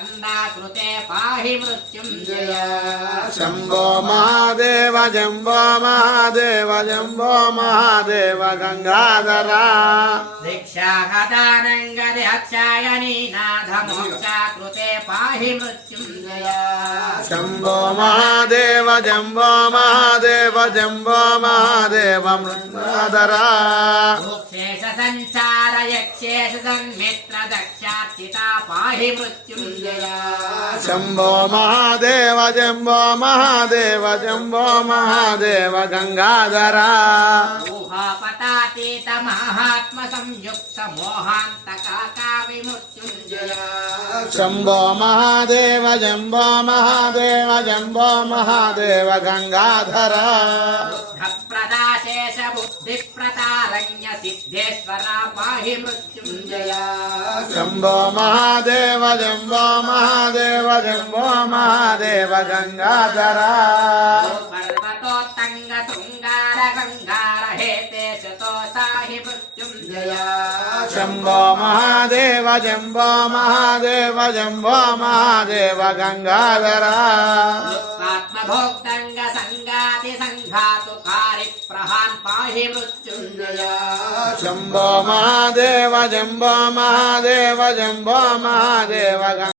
कृते पाहि मृत्युञ्जय शम्भो महादेव जम्बो महादेव जम्बो महादेव गंगाधरा दीक्षाहदानङ्गदक्षायनीनाथ मोक्षा कृते पाहि मृत्युञ्जय शम्भो महादेव जम्बो महादेव जम्बो महादेव मृत्युञ्जयधरा शेष संसार यक्षेश सन्मित्र दक्षार्चिता पाहि मृत्युञ्जय शम्भो महादेव जम्बो महादेव जम्बो महादेव गंगाधरा ऊहापतातीत महात्म संयुक्त मोहान्तका विमृत्युञ्जय शम्भो महादेव जम्बो महादेव जम्बो महादेव गंगाधरा प्रदाशेष बुद्धि प्रतारण्य सिद्धेश्वरा पाहि मृत्युञ्जय शम्भो महादेव जम्बो महादेव जम्बो महादेव गंगाधरा पर्वतोत्तंग तुंगार गंगार हेतेश तो साहि मृत्युञ्जय शम्भो महादेव जम्बो महादेव जम्बो महादेव गंगाधरा आत्मभोक्तंग संगाति संघातु कारि प्रहान पाहि मृत्युञ्जय शम्भो महादेव जम्बो महादेव जम्बो महादेव